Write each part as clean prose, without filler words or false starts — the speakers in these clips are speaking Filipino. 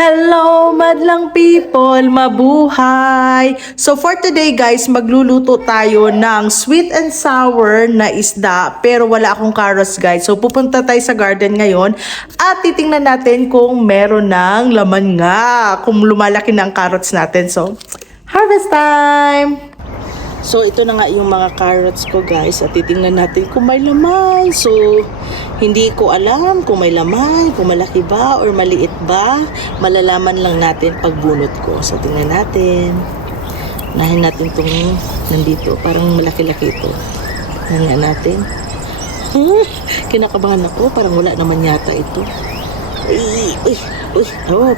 Hello, madlang people! Mabuhay! So for today guys, magluluto tayo ng sweet and sour na isda pero wala akong carrots guys. So pupunta tayo sa garden ngayon at titingnan natin kung meron ng laman nga, kung lumalaki ng carrots natin. So harvest time! So, ito na nga yung mga carrots ko guys at titingnan natin kung may laman. So, hindi ko alam kung may laman, kung malaki ba or maliit ba. Malalaman lang natin pag bunot ko. So, tingnan natin. Unahin natin itong nandito. Parang malaki-laki ito. Tingnan natin. Kinakabahan ako. Parang wala naman yata ito. Oh,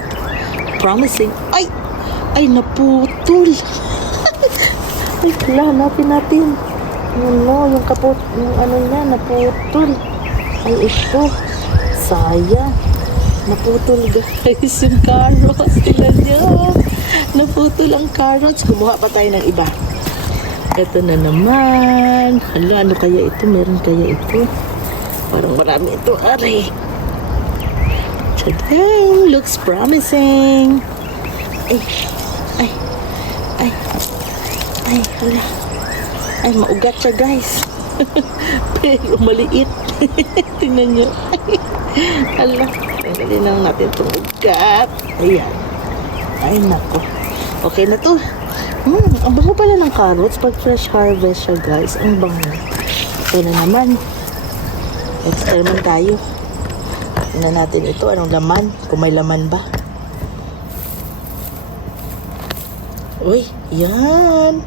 promising. Ay, naputol. Ay, hanapin natin. Yung kapot, yung ano niya, naputol. Ay, ito. Sayang. Naputol guys yung carrots. Tingnan niyo. Naputol ang carrots. Kumuha pa tayo ng iba. Ito na naman. Hala, ano kaya ito? Meron kaya ito? Parang marami ito. Aray. Tadang! Looks promising. Ay, hala. Ay, maugat siya guys. Pero maliit. Tingnan nyo. Hala. Tanggalin lang natin itong ugat. Ayan. Ay, nako. Okay na to. Ang bango pala ng carrots pag fresh harvest siya guys. Ang bango. Ito na naman. Experiment tayo. Tingnan natin ito. Anong laman? Kung may laman ba? Uy, yan.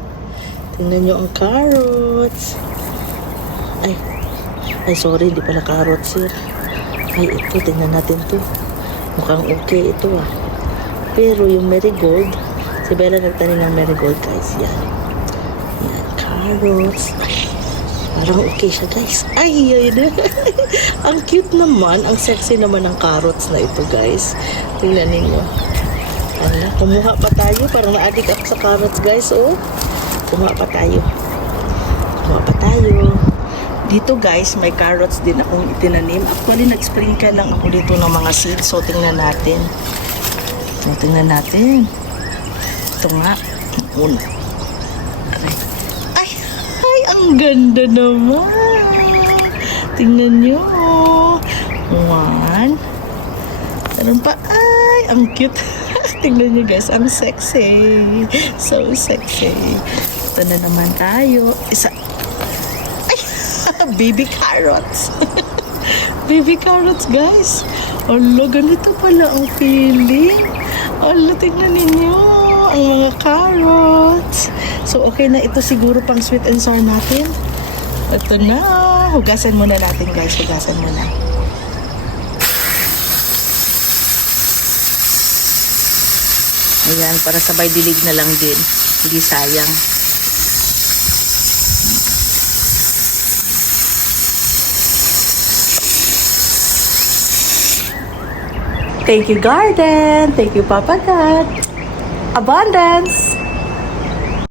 Tingnan nyo ang carrots. Ay, sorry, hindi pala carrots, sir. Ay, ito, tingnan natin to. Mukhang okay ito, ah. Pero yung marigold, si Bella nagtanim ng marigold, guys. Yan, carrots. Ay, parang okay siya, guys. Ay. Ang cute naman, ang sexy naman ng carrots na ito, guys. Tingnan ninyo. Ala, kumuha pa tayo. Parang na-addict ako sa carrots, guys, oh. Kumuha pa tayo. Dito guys, may carrots din akong itinanim. Actually, nag-sprinkle lang ako dito ng mga seeds. So, tingnan natin. Ito nga. Una. Ay, ang ganda naman. Tingnan nyo. One. Meron pa. Ay, ang cute. Tingnan nyo guys, ang sexy. So sexy. Ito na naman tayo. Isa. Ay, baby carrots. Baby carrots guys. Ala, ganito pala ang feeling. Ala, tingnan ninyo. Ang mga carrots. So okay na ito siguro pang sweet and sour natin. Ito na. Hugasan muna natin guys. Hugasan muna. Ayan, para sabay dilig na lang din. Hindi sayang. Thank you, garden. Thank you, Papa God. Abundance.